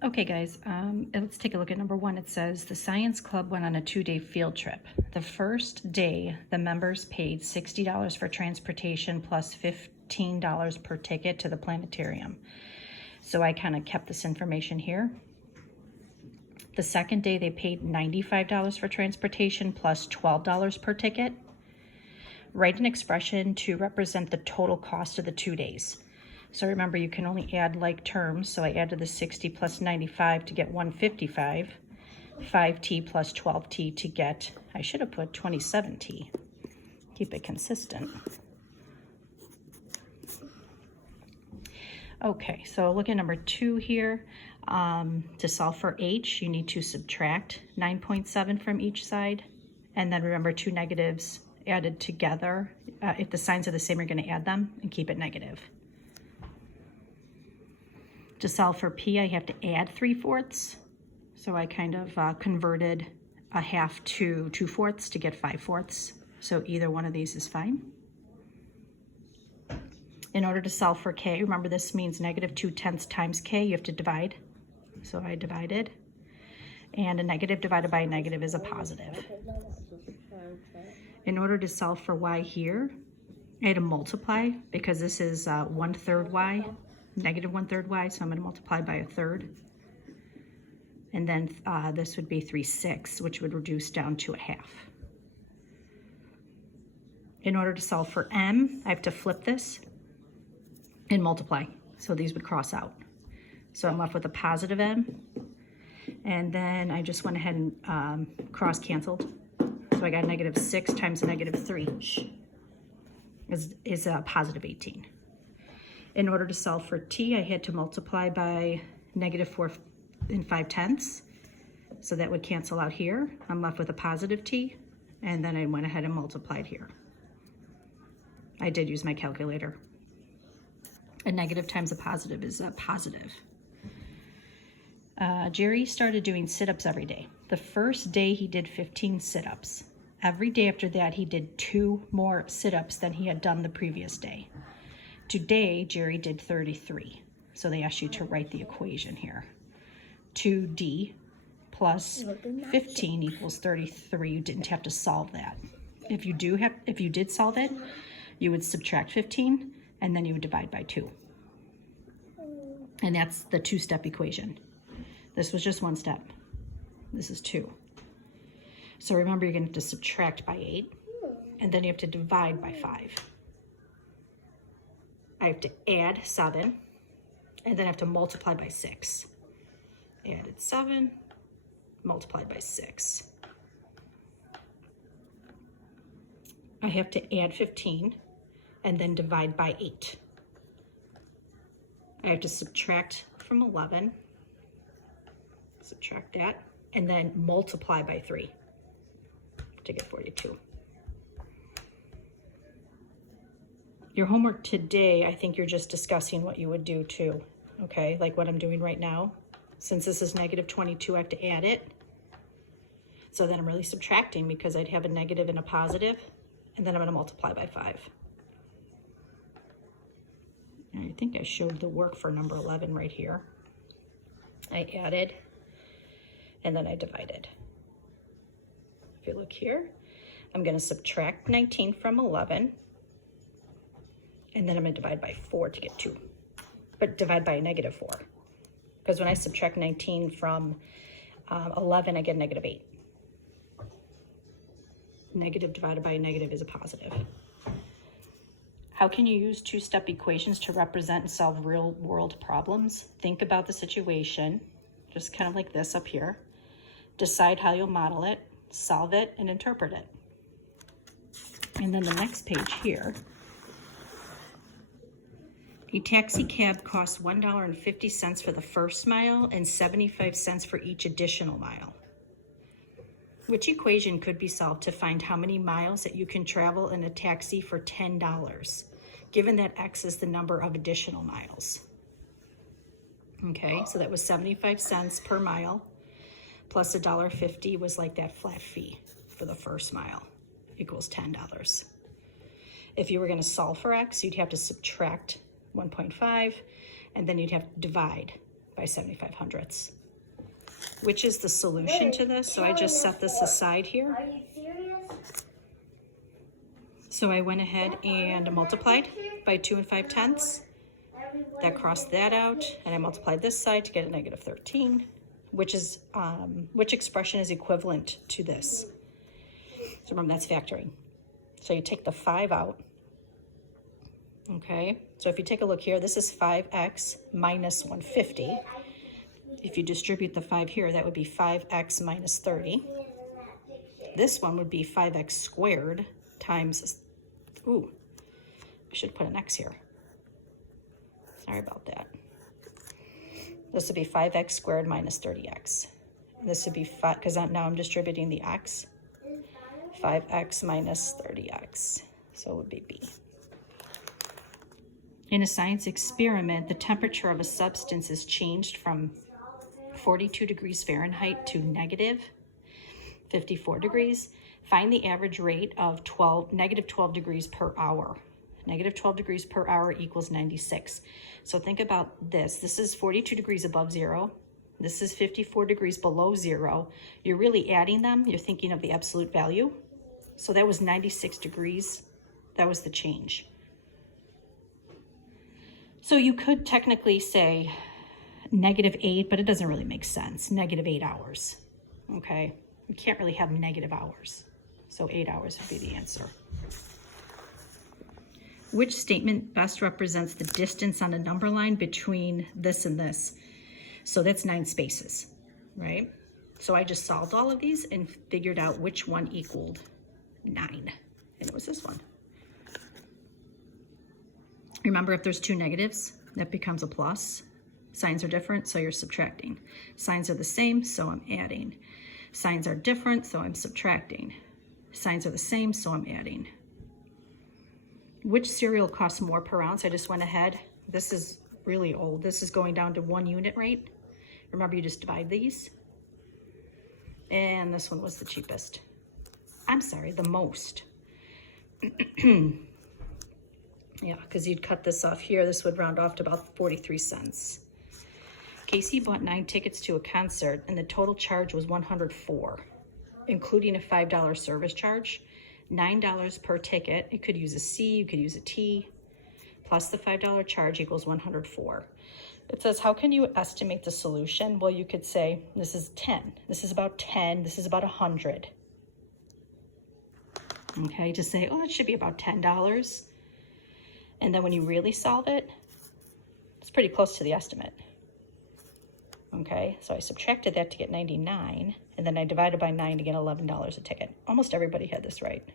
Okay guys, let's take a look at number one. It says the science club went on a 2-day field trip. The first day, the members paid $60 for transportation plus $15 per ticket to the planetarium. So I kind of kept this information here. The second day, they paid $95 for transportation plus $12 per ticket. Write an expression to represent the total cost of the 2 days. So remember, you can only add like terms. So I added the 60 plus 95 to get 155, 5t plus 12t to get, I should have put 27t. Keep it consistent. Okay, so look at number 2 here. To solve for h, you need to subtract 9.7 from each side. And then remember, 2 negatives added together. If the signs are the same, you're going to add them and keep it negative. To solve for p, I have to add 3/4. So I kind of converted a half to 2/4 to get 5/4. So either one of these is fine. In order to solve for k, remember this means -2/10 times k, you have to divide. So I divided. And a negative divided by a negative is a positive. In order to solve for y here, I had to multiply because this is 1/3 y, -1/3 y, so I'm going to multiply by 1/3. And then this would be 3/6, which would reduce down to 1/2. In order to solve for m, I have to flip this and multiply. So these would cross out. So I'm left with a positive m. And then I just went ahead and cross canceled. So I got -6 times a -3 is a positive 18. In order to solve for t, I had to multiply by -4 5/10. So that would cancel out here. I'm left with a positive t. And then I went ahead and multiplied here. I did use my calculator. A negative times a positive is a positive. Jerry started doing sit-ups every day. The first day he did 15 sit-ups. Every day after that, he did 2 more sit-ups than he had done the previous day. Today, Jerry did 33. So they asked you to write the equation here. 2d plus 15 equals 33. You didn't have to solve that. If you did solve it, you would subtract 15 and then you would divide by 2. And that's the 2-step equation. This was just 1 step. This is 2. So remember, you're going to have to subtract by 8, and then you have to divide by 5. I have to add 7, and then I have to multiply by 6. Added 7, multiplied by 6. I have to add 15, and then divide by 8. I have to subtract from 11, subtract that, and then multiply by 3 to get 42. Your homework today, I think you're just discussing what you would do too, okay? Like what I'm doing right now. Since this is -22, I have to add it. So then I'm really subtracting because I'd have a negative and a positive, and then I'm gonna multiply by 5. I think I showed the work for number 11 right here. I added, and then I divided. If you look here, I'm going to subtract 19 from 11, and then I'm going to divide by 4 to get 2. But divide by a -4. Because when I subtract 19 from 11, I get a -8. Negative divided by a negative is a positive. How can you use 2-step equations to represent and solve real-world problems? Think about the situation, just kind of like this up here. Decide how you'll model it, solve it, and interpret it. And then the next page here. A taxi cab costs $1.50 for the first mile and 75 cents for each additional mile. Which equation could be solved to find how many miles that you can travel in a taxi for $10, given that X is the number of additional miles? Okay, so that was 75 cents per mile, plus $1.50 was like that flat fee for the first mile, equals $10. If you were going to solve for X, you'd have to subtract 1.5, and then you'd have to divide by 75 hundredths, which is the solution to this. So I just set this aside here. Are you serious? So I went ahead and multiplied by 2 5/10. That crossed that out, and I multiplied this side to get a negative 13, which is which expression is equivalent to this. So remember, that's factoring. So you take the 5 out. Okay, so if you take a look here, this is 5x minus 150. If you distribute the 5 here, that would be 5x minus 30. This one would be 5x squared times, ooh, I should put an x here. Sorry about that. This would be 5x squared minus 30x. This would be 5, because now I'm distributing the x. 5x minus 30x. So it would be B. In a science experiment, the temperature of a substance is changed from 42 degrees Fahrenheit to negative 54 degrees. Find the average rate of negative 12 degrees per hour. Negative 12 degrees per hour equals 96. So think about this. This is 42 degrees above zero. This is 54 degrees below zero. You're really adding them. You're thinking of the absolute value. So that was 96 degrees. That was the change. So you could technically say -8, but it doesn't really make sense. -8 hours, okay? You can't really have negative hours. So 8 hours would be the answer. Which statement best represents the distance on a number line between this and this? So that's 9 spaces, right? So I just solved all of these and figured out which one equaled 9, and it was this one. Remember, if there's 2 negatives, that becomes a plus. Signs are different, so you're subtracting. Signs are the same, so I'm adding. Signs are different, so I'm subtracting. Signs are the same, so I'm adding. Which cereal costs more per ounce? I just went ahead. This is really old. This is going down to 1 unit rate. Remember, you just divide these. And this one was the cheapest. I'm sorry, the most. Yeah, because you'd cut this off here. This would round off to about 43 cents. Casey bought 9 tickets to a concert, and the total charge was $104, including a $5 service charge. $9 per ticket. You could use a C, you could use a T, plus the $5 charge equals $104. It says, how can you estimate the solution? Well, you could say, this is 10. This is about 10. This is about 100. Okay, just say, oh, it should be about $10. And then when you really solve it, it's pretty close to the estimate. Okay, so I subtracted that to get 99, and then I divided by 9 to get $11 a ticket. Almost everybody had this right.